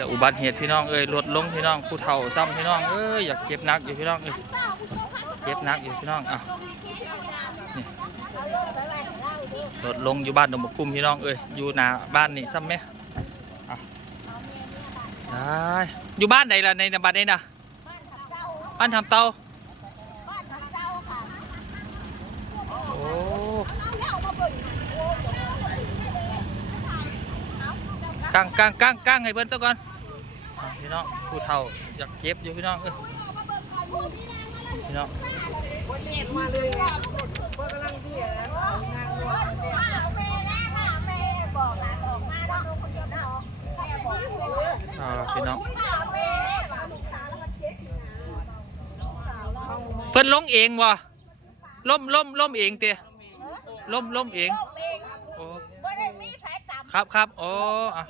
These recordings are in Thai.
แต่อุบัติเหตุพี่น้องเอ้ยลดลงพี่น้องผู้เฒ่าซ้ำพี่น้องเอ้ยอยากเจ็บนักอยู่พี่น้องเอ้ยเจ็บนักอยู่พี่น้องอะนี่ลดลงอยู่บ้านดงบกุ้มพี่น้องเอ้ยอยู่หน้าบ้านนี่ซ้ำไหมอะได้อยู่บ้านไหนล่ะในบ้านไหนนะบ้านทำเตาโอ้กางกางกางกางให้เพิ่นซะก่อน พี่น้องผู้เฒ่าอยากเจ็บอยู่พี่น้องเอ้ยพี่น้องอ่าพี่น้องเพิ่นลงเองวะล่มล่มล่มเองเตียล่มล่มเองโอ้ครับครับโอ้อะ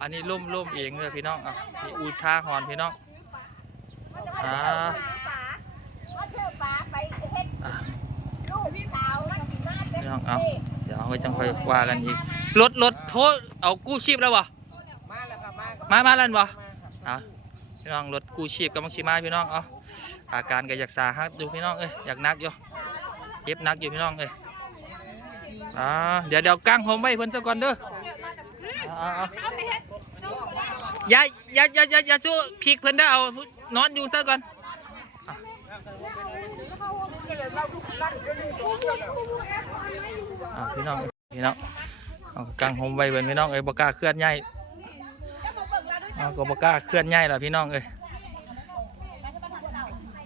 อันนี้ล่มล่มเองเลยพี่น้องอะนี่อุทาหรณ์พี่น้องอ่าอะพี่น้องเอาเดี๋ยวเอาไว้จังค่อยว่ากันอีกรถรถโทษเอากู้ชีพแล้ววะมาแล้วครับมาครับมามาแล้วบ่มาครับเอาพี่น้องรถกู้ชีพกำลังสิมาพี่น้องเอาอาการก็อยากสาหัสอยู่พี่น้องเอ้ยอยากหนักอยู่เจ็บหนักอยู่พี่น้องเอ้ยอ่าเดี๋ยวเดี๋ยวกางผมไว้เพิ่นซะก่อนเด้อเอย่าอย่าอย่าอย่าอย่าสู้พลิกเพิ่นได้เอานอนอยู่ซะก่อนอะพี่น้องพี่น้องเอากางผมไว้เพิ่นพี่น้องเอ้ยบ่กล้าเคลื่อนย้ายเอาก็บกล้าเคลื่อนย้ายล่ะพี่น้องเอ้ย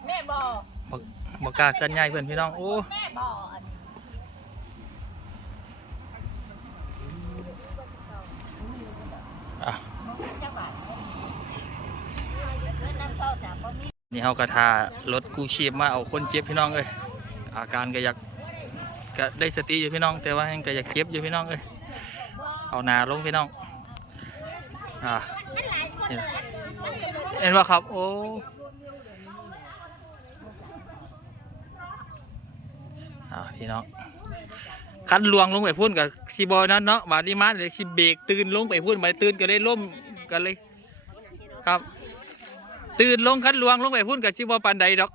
แม่บอกบ่บกล้าเคลื่อนย้ายเพื่อนพี่น้องโอ้ แม่บอก อะ จังหวัดเงินน้ำเศร้าจากบ่มี นี่เฮากระทารถกู้ชีพมาเอาคนเจ็บพี่น้องเอ้ยอาการก็อยากก็ได้สติอยู่พี่น้อง แต่ว่ายังก็อยากเจ็บอยู่พี่น้องเอ้ยเอาหนาลงพี่น้องอะเห็นว่าครับ โอ้อะพี่น้องคันลวงลงไปพุ่นกับซีบอนั่นเนาะบาดนี้มาเลยสิเบรกตื่นลงไปพุ่นไปตื่นก็เลยล้มกันเลย ครับ ตื่นลงคันลวงลงไปพุ่นกับชิบอปันใดดอก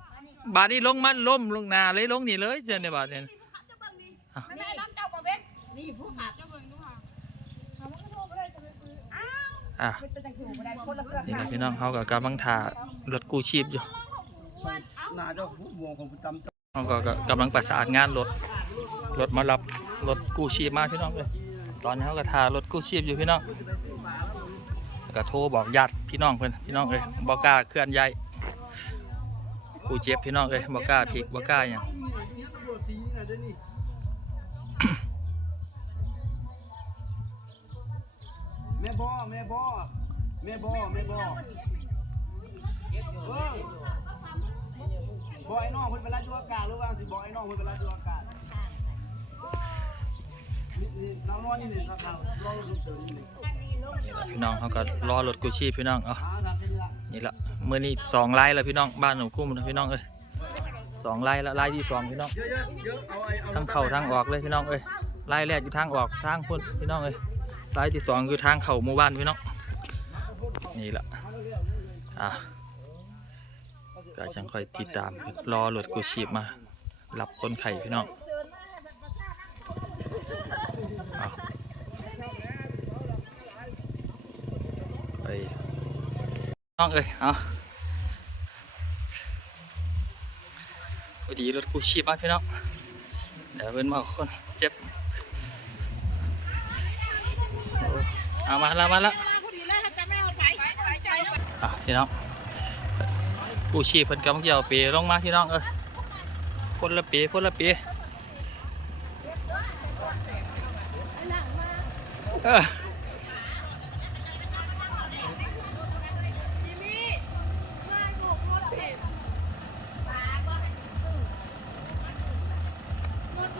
บาดนี้ลงมันล้มลงนาเลยลงนี่เลยเสียในบาดเนี่ยแม่น้ำเจ้าบ่เว้นนี่ผู้ขับเจ้าเบิ่งดูค่ะอะนี่แหละพี่น้องเขากับกำลังถ่ารถกู้ชีพอยู่น่าจะผู้บวงของประจำเขาก็กำลังประสานงานรถรถมารับรถกู้ชีพมาพี่น้องเลยตอนนี้เขาก็ถ่ารถกู้ชีพอยู่พี่น้องแล้ว ก็โทรบอกญาติพี่น้องเพื่อนพี่น้องเลยบอกกล้าเคลื่อนย้ายผู้เจ็บพี่น้องเลยบอกกล้าพลิกบอกกล้าอย่างแม่บ่แม่บ่แม่บ่แม่บ่เออบ่ไอ้น้องเพิ่นไปรับอยู่อากาศหรือว่าสิบ่ไอ้น้องเพิ่นไปรับอยู่อากาศนี่เรานอนนี่เนี่ยครับรอรถเสริมนี่ นี่แหละพี่น้องเขาก็รอรถกู้ชีพพี่น้องเอาอ่าครับแค่นี้ละนี่ละเมื่อนี้สองไล่แล้วพี่น้องบ้านหนูคุ้มนะพี่น้องเอ้ยสองไล่แล้วไล่ที่สองพี่น้องทั้งเข้าทั้งออกเลยพี่น้องเอ้ยไล่แรกอยู่ทางออกทางพ้นพี่น้องเอ้ยไล่ที่สองคือทางเข้าหมู่บ้านพี่น้องนี่ละอะก็จังค่อยติดตามรอรถกู้ชีพมารับคนไข้พี่น้อง อาไปน้องเอ้ยเอาพอดีรถกู้ชีพมาพี่น้องเดี๋ยวเป็นมาคนเจ็บเอามาแล้วมาแล้วอะพี่น้องกู้ชีพเพิ่นกำลังจะเอาเปลงมาพี่น้องเออคนละเปคนละเปเออ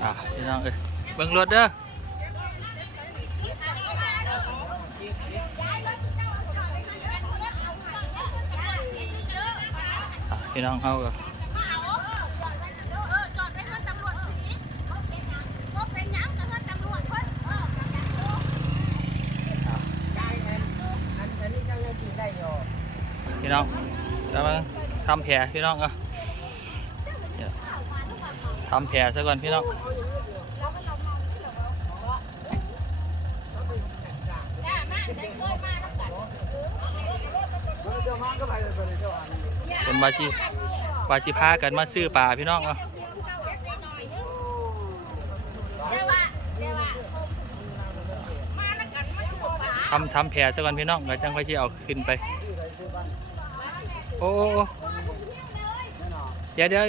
อะพี่น้องเอ้ยเบิ่งรถเด้อพี่น้องเขาก็เออจอดไว้เงินตำรวจสีบ่เป็นหยังบ่เป็นหยังก็เงินตำรวจเพิ่นเออได้อันอันนี้ยังไงกินได้พี่น้องกำลังทำแผลพี่น้องอะเนี่ย ทำแผลซะก่อนพี่น้องเจ้ามาก็ไปเลยเจ้าอันนี้เป็นวาชิวาชิพากันมาซื้อปลาพี่น้องเอะเดี๋ยวว่าเดี๋ยวว่ามาแล้วกันาสู่ป่าทำทำแผลซะก่อนพี่น้องแล้วจังค่อยสิเอาขึ้นไปโอ้โอ้โอ้เดี๋ยวเดี๋ยว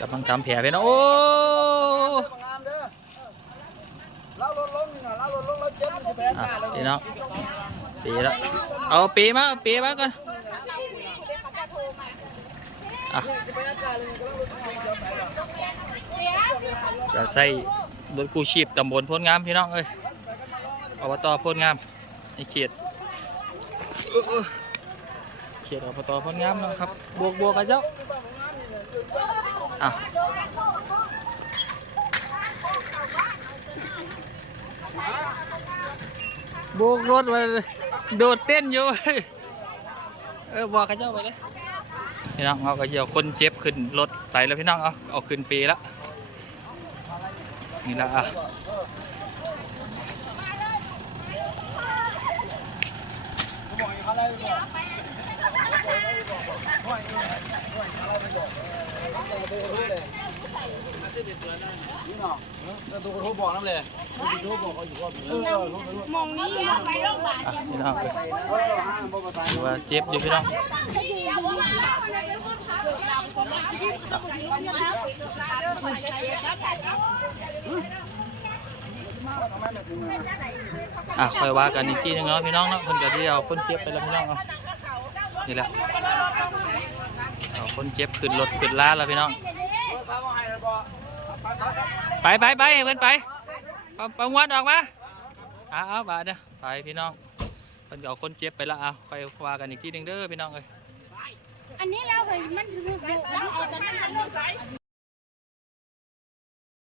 กำลังทำแผลพี่น้องโอ้เด้อเล่ารถลงนี่นะเล่ารถลงแล้วเจ็บมันจะแพ้อะตาเลยพี่น้อปีแล้วเอาปีมาปีมาก่อนอะจะแพ้ตาเลยก็ต้องรถลงเจ้าไปหรอจะใส่ รถกู้ชีพตำบลโพนงามพี่น้องเอ้ยอบตโพนงามในเขตอื้ออื้อเขตอบตโพนงามนะครับ บวกบวกกันเจ้าอะบวกรถไปโดดเต้นอยู่เออบอกกันเจ้าไปเลยพี่น้องเอาก็จะเอาคนเจ็บขึ้นรถไปแล้วพี่น้องเอาเอาขึ้นปีแล้ว นี่ละอะบอกให้เขาไล่ไปบอกนี่เนาะแล้วตัวเขาบอกน้ำเลย ตัวเขาบอกเขาอยู่ว่าเออรู้ไปรู้มองนี้ไปโรงพยาบาลอะพี่น้องเอ้ยเออห้างบอกภาษาถือว่าเจ็บอยู่พี่น้องอะค่อยว่ากันอีกทีหนึงเนาะพี่น้องเนาะคนก็ที่เอาคนเจ็บไปแล้วพี่น้องเนาะนี่แหละเอาคนเจ็บขึ้นรถขึ้นล้าแล้วพี่น้อง ไปไปไปเพื่อนไป ปประงวดออกมาเอาเอาบาดเด้อไปพี่น้องเพิ่นก็เอาคนเจ็บไปละเอาค่อยว่ากันอีกทีหนึงเด้อพี่น้องเอ้ย อันนี้เราเห็นมันถูดุมันเอาแต่นั้น